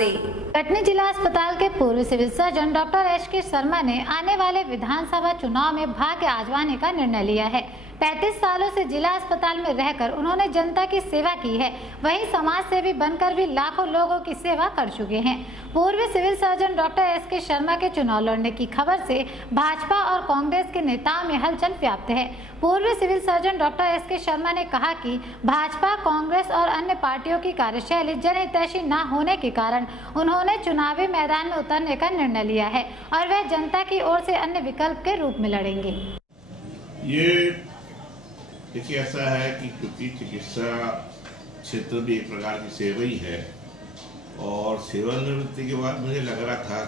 से। कटनी जिला अस्पताल के पूर्व civil surgeon doctor S K. Sharma ने आने वाले विधानसभा चुनाव में भाग्य आजमाने का निर्णय लिया है। 35 सालों से जिला अस्पताल में रहकर उन्होंने जनता की सेवा की है। वहीं समाज सेवी बनकर भी लाखों लोगों की सेवा कर चुके हैं। पूर्व civil surgeon doctor S K. Sharma के चुनाव लड़ने की खबर से भाजपा और कांग्रेस के नेताओं में हलचल व्याप्त है। पूर्व civil surgeon doctor S K. Sharma ने कहा कि भाजपा, कांग्रेस और अन्य पार्टियों की कार्यशैली जनहितैषी न होने के कारण उन्होंने चुनावी मैदान में उतरने का निर्णय लिया है और वह जनता की ओर से अन्य विकल्प के रूप में लड़ेंगे। ये देखिए, ऐसा है कि क्योंकि चिकित्सा क्षेत्र भी एक प्रकार की सेवा ही है और सेवानिवृत्ति के बाद मुझे लग रहा था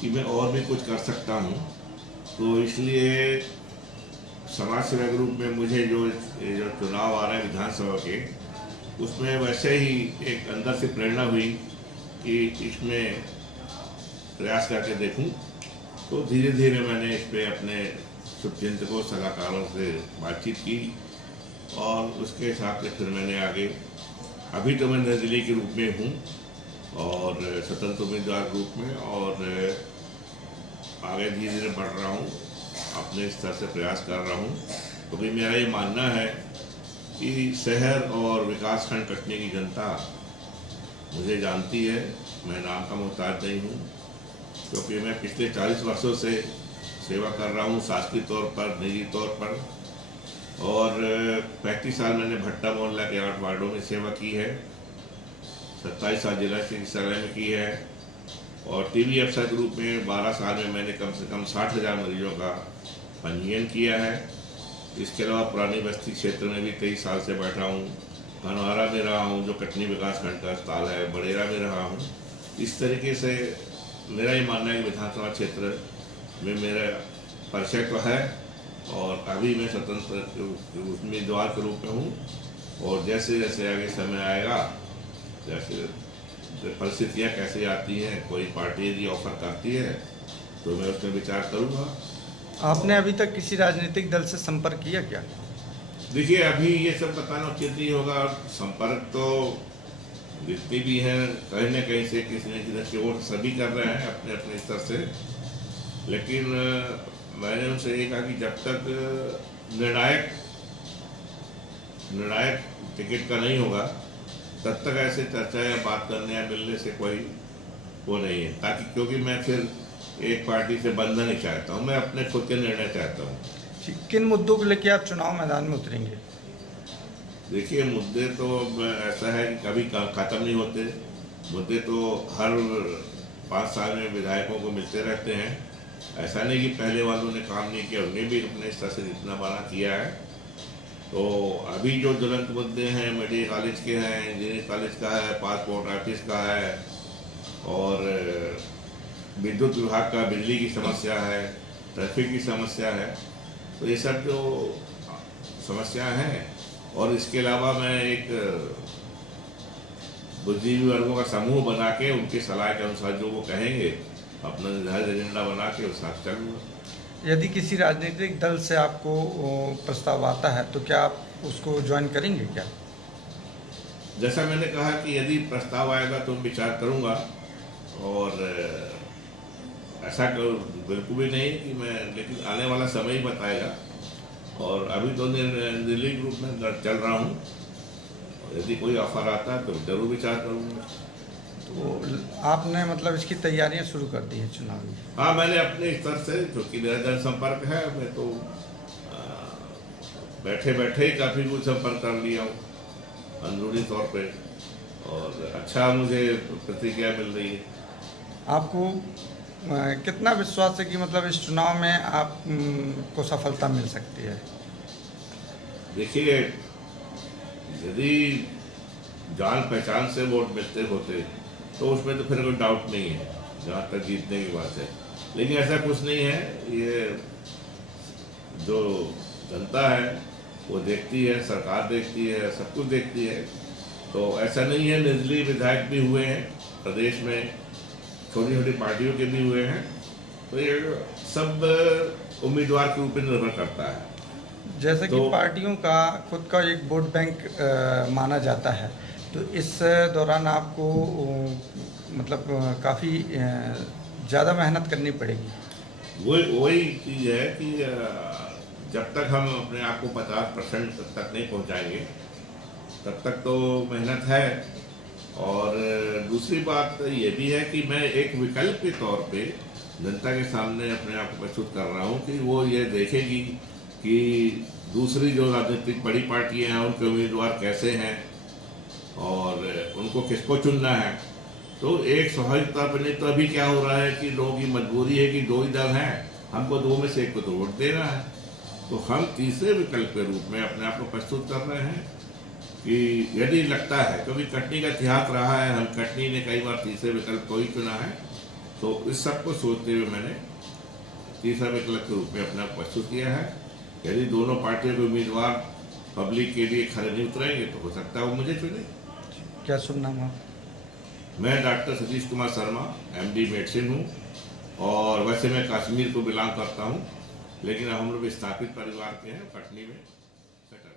कि मैं और भी कुछ कर सकता हूँ, तो इसलिए समाज सेवा के रूप में मुझे जो चुनाव आ रहे हैं विधानसभा के, उसमें वैसे ही एक अंदर से प्रेरणा हुई कि इसमें प्रयास करके देखूं। तो धीरे धीरे मैंने इस पर अपने शुभचिंतकों, सलाहकारों से बातचीत की और उसके हिसाब से फिर मैंने आगे, अभी तो मैं निर्दलीय के रूप में हूँ और स्वतंत्र उम्मीदवार के रूप में, और आगे धीरे धीरे बढ़ रहा हूँ, अपने स्तर से प्रयास कर रहा हूँ, क्योंकि मेरा ये मानना है कि शहर और विकासखंड कटनी की जनता मुझे जानती है। मैं नाम का मोहताज नहीं हूँ, क्योंकि मैं पिछले 40 वर्षों से सेवा कर रहा हूँ, शासकीय तौर पर, निजी तौर पर, और 35 साल मैंने भट्टा मोहल्ला के 8 वार्डों में सेवा की है, 27 साल जिला चिकित्सालय में की है, और टीबी अफसर के रूप में 12 साल में मैंने कम से कम 60,000 मरीजों का पंजीयन किया है। इसके अलावा पुरानी बस्ती क्षेत्र में भी 23 साल से बैठा हूँ, धनवारा में रहा हूँ जो कटनी विकासखंड का अस्पताल है, बड़ेरा में रहा हूँ। इस तरीके से मेरा ये मानना है कि विधानसभा क्षेत्र में मेरा परिचय तो है और अभी मैं स्वतंत्र उम्मीदवार के रूप में हूँ, और जैसे जैसे आगे समय आएगा, जैसे परिस्थितियाँ कैसे आती हैं, कोई पार्टी यदि ऑफर करती है तो मैं उसमें विचार करूँगा। आपने अभी तक किसी राजनीतिक दल से संपर्क किया क्या? देखिए, अभी ये सब बताना उचित नहीं होगा। संपर्क तो जितनी भी हैं कहीं न कहीं से किसी न किसी की ओर सभी कर रहे हैं अपने अपने स्तर से, लेकिन मैंने उनसे ये कहा कि जब तक निर्णायक टिकट का नहीं होगा तब तक ऐसे चर्चा या बात करने या मिलने से कोई वो नहीं है, ताकि क्योंकि मैं फिर एक पार्टी से बंधना नहीं चाहता हूँ, मैं अपने खुद के निर्णय चाहता हूँ। किन मुद्दों को लेकर आप चुनाव मैदान में उतरेंगे? देखिए, मुद्दे तो ऐसा है कि कभी ख़त्म नहीं होते। मुद्दे तो हर 5 साल में विधायकों को मिलते रहते हैं। ऐसा नहीं कि पहले वालों ने काम नहीं किया, उन्हें भी अपने स्तर से जितना बना किया है। तो अभी जो ज्वलंत मुद्दे हैं, मेडिकल कॉलेज के हैं, इंजीनियरिंग कॉलेज का है, पासपोर्ट ऑफिस का है, और विद्युत विभाग का बिजली की समस्या है, ट्रैफिक की समस्या है, तो ये सब जो समस्या हैं। और इसके अलावा मैं एक बुद्धिजीवी वर्गों का समूह बना के उनकी सलाह के अनुसार जो वो कहेंगे अपना निर्धारित एजेंडा बना के उस हिसाब से चलूँगा। यदि किसी राजनीतिक दल से आपको प्रस्ताव आता है तो क्या आप उसको ज्वाइन करेंगे क्या? जैसा मैंने कहा कि यदि प्रस्ताव आएगा तो विचार करूँगा, और ऐसा बिल्कुल भी नहीं कि मैं, लेकिन आने वाला समय ही बताएगा। और अभी तो निर्दलीय के रूप में चल रहा हूँ, यदि कोई ऑफर आता है तो जरूर विचार करूँगा। तो आपने मतलब इसकी तैयारियां शुरू कर दी है चुनाव की? हाँ, मैंने अपने स्तर से, जो कि मेरा जनसंपर्क है, मैं तो बैठे बैठे ही काफ़ी कुछ संपर्क कर लिया हूँ अंदरूनी तौर पे, और अच्छा मुझे प्रतिक्रिया मिल रही है। आपको कितना विश्वास है कि मतलब इस चुनाव में आप को सफलता मिल सकती है? देखिए, यदि जान पहचान से वोट मिलते होते तो उसमें तो फिर कोई डाउट नहीं है जहाँ तक जीतने की बात है, लेकिन ऐसा कुछ नहीं है। ये जो जनता है वो देखती है, सरकार देखती है, सब कुछ देखती है। तो ऐसा नहीं है, निर्दलीय विधायक भी हुए हैं प्रदेश में, छोटी छोटी पार्टियों के भी हुए हैं, तो ये सब उम्मीदवार के ऊपर निर्भर करता है। जैसे कि पार्टियों का खुद का एक वोट बैंक माना जाता है, तो इस दौरान आपको मतलब काफ़ी ज़्यादा मेहनत करनी पड़ेगी। वही चीज़ है कि जब तक हम अपने आप को 50% तक नहीं पहुंचाएंगे तब तक तो मेहनत है। और दूसरी बात ये भी है कि मैं एक विकल्प के तौर पे जनता के सामने अपने आप को प्रस्तुत कर रहा हूँ कि वो ये देखेगी कि दूसरी जो राजनीतिक बड़ी पार्टियां हैं उनके उम्मीदवार कैसे हैं और उनको किसको चुनना है। तो एक स्वाभाविकता पर नहीं तो अभी क्या हो रहा है कि लोगों की मजबूरी है कि दो ही दल हैं, हमको दो में से एक को तो वोट देना है। तो हम तीसरे विकल्प के रूप में अपने आप को प्रस्तुत कर रहे हैं कि यदि लगता है, क्योंकि कटनी का इतिहास रहा है, हम कटनी ने कई बार तीसरे विकल्प को ही चुना है, तो इस सब को सोचते हुए मैंने तीसरा विकल्प के रूप में अपने आप प्रस्तुत किया है। यदि दोनों पार्टियों के उम्मीदवार पब्लिक के लिए खड़े नहीं उतरेंगे तो हो सकता है वो मुझे चुने। क्या शुभ नाम है? मैं doctor Satish Kumar Sharma, MD medicine हूँ और वैसे मैं कश्मीर को बिलोंग करता हूँ, लेकिन हम लोग स्थापित परिवार के हैं, कटनी में सेटल।